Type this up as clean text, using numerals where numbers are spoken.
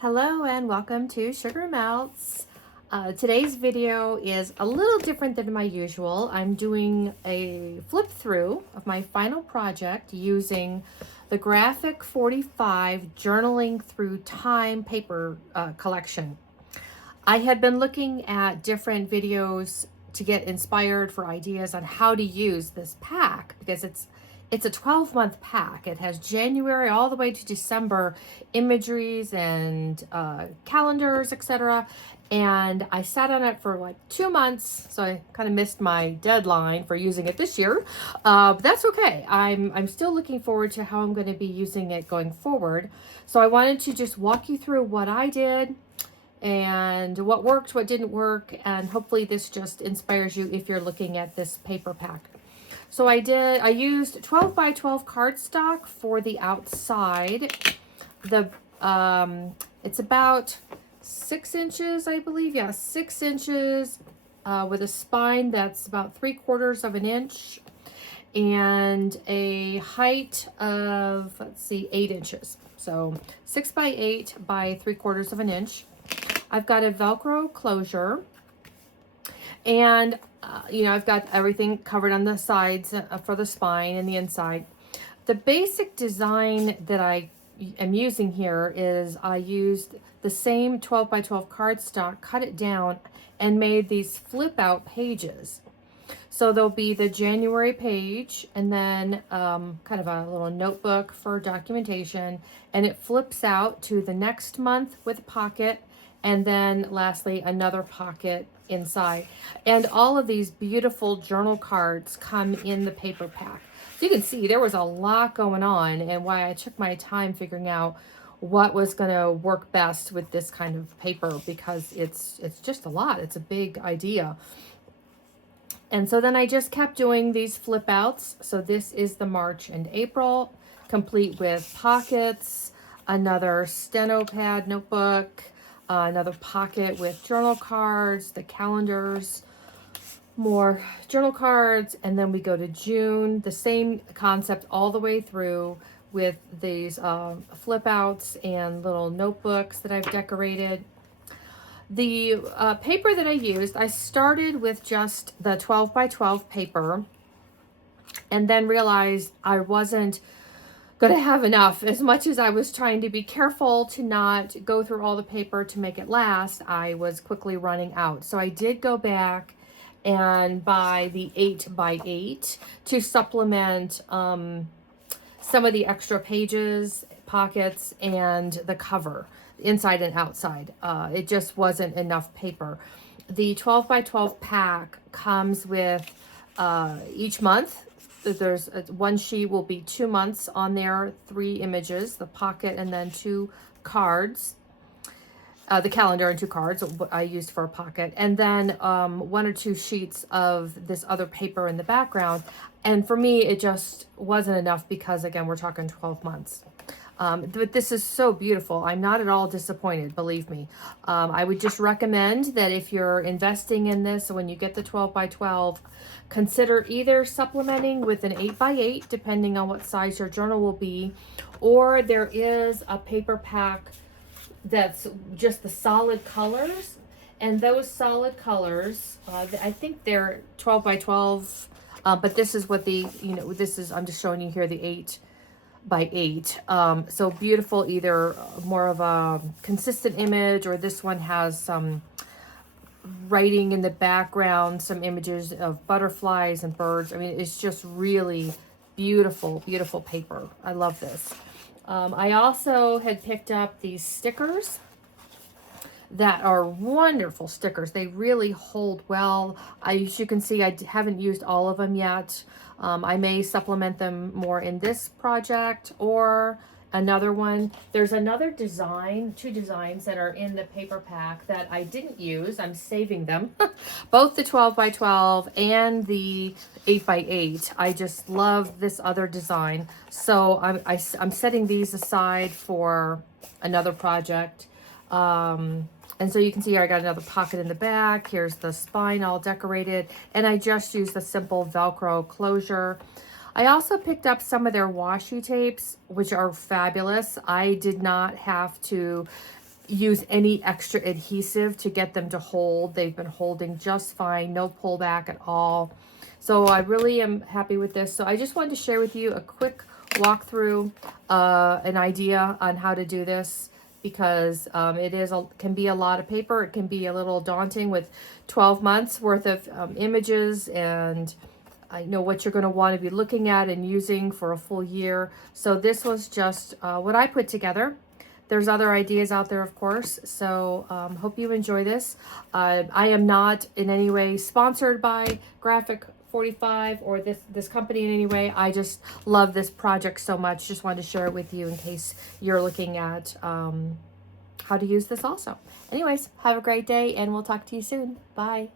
Hello and welcome to Sugar Melts. Today's video is a little different than my usual. I'm doing a flip through of my final project using the Graphic 45 Journaling Through Time paper collection. I had been looking at different videos to get inspired for ideas on how to use this pack because it's a 12-month pack. It has January all the way to December imageries and calendars, etc. And I sat on it for like 2 months, so I kind of missed my deadline for using it this year. But that's okay. I'm still looking forward to how I'm going to be using it going forward. So I wanted to just walk you through what I did and what worked, what didn't work, and hopefully this just inspires you if you're looking at this paper pack. So I used 12 by 12 cardstock for the outside. It's about 6 inches, I believe. Yeah, 6 inches with a spine that's about 3/4 of an inch and a height of, let's see, 8 inches. So 6 by 8 by 3/4 of an inch. I've got a Velcro closure, and I've got everything covered on the sides for the spine and the inside. The basic design that I am using here is I used the same 12 by 12 cardstock, cut it down, and made these flip out pages. So there'll be the January page and then kind of a little notebook for documentation, and it flips out to the next month with a pocket, and then lastly another pocket inside. And all of these beautiful journal cards come in the paper pack. So you can see there was a lot going on, and why I took my time figuring out what was going to work best with this kind of paper, because it's just a lot. It's a big idea. And so then I just kept doing these flip outs. So this is the March and April, complete with pockets, another steno pad notebook, another pocket with journal cards, the calendars, more journal cards, and then we go to June, the same concept all the way through with these flip outs and little notebooks that I've decorated. The paper that I used, I started with just the 12 by 12 paper and then realized I wasn't going to have enough. As much as I was trying to be careful to not go through all the paper to make it last, I was quickly running out. So I did go back and buy the 8 by 8 to supplement some of the extra pages, pockets, and the cover, inside and outside. It just wasn't enough paper. The 12 by 12 pack comes with each month. There's one sheet will be 2 months on there, 3 images, the pocket, and then 2 cards. The calendar and 2 cards I used for a pocket, and then 1 or 2 sheets of this other paper in the background. And for me, it just wasn't enough because, again, we're talking 12 months. But this is so beautiful. I'm not at all disappointed, believe me. I would just recommend that if you're investing in this, when you get the 12 by 12, consider either supplementing with an 8 by 8, depending on what size your journal will be, or there is a paper pack that's just the solid colors. And those solid colors, I think they're 12 by 12, but this is what I'm just showing you here the 8 by 8. So beautiful, either more of a consistent image, or this one has some writing in the background, some images of butterflies and birds. I mean, it's just really beautiful, beautiful paper. I love this. I also had picked up these stickers that are wonderful stickers. They really hold well. As you can see, I haven't used all of them yet. I may supplement them more in this project or another one. There's another design, 2 designs that are in the paper pack that I didn't use. I'm saving them. Both the 12 by 12 and the 8 by 8. I just love this other design. So I'm setting these aside for another project. And so you can see here I got another pocket in the back. Here's the spine all decorated. And I just used a simple Velcro closure. I also picked up some of their washi tapes, which are fabulous. I did not have to use any extra adhesive to get them to hold. They've been holding just fine, no pullback at all. So I really am happy with this. So I just wanted to share with you a quick walkthrough, an idea on how to do this, because can be a lot of paper. It can be a little daunting with 12 months worth of images, and I know what you're going to want to be looking at and using for a full year. So this was just what I put together. There's other ideas out there, of course. So hope you enjoy this. I am not in any way sponsored by Graphic 45 or this company in any way. I just love this project so much. Just wanted to share it with you in case you're looking at how to use this also. Anyways, have a great day, and we'll talk to you soon. Bye.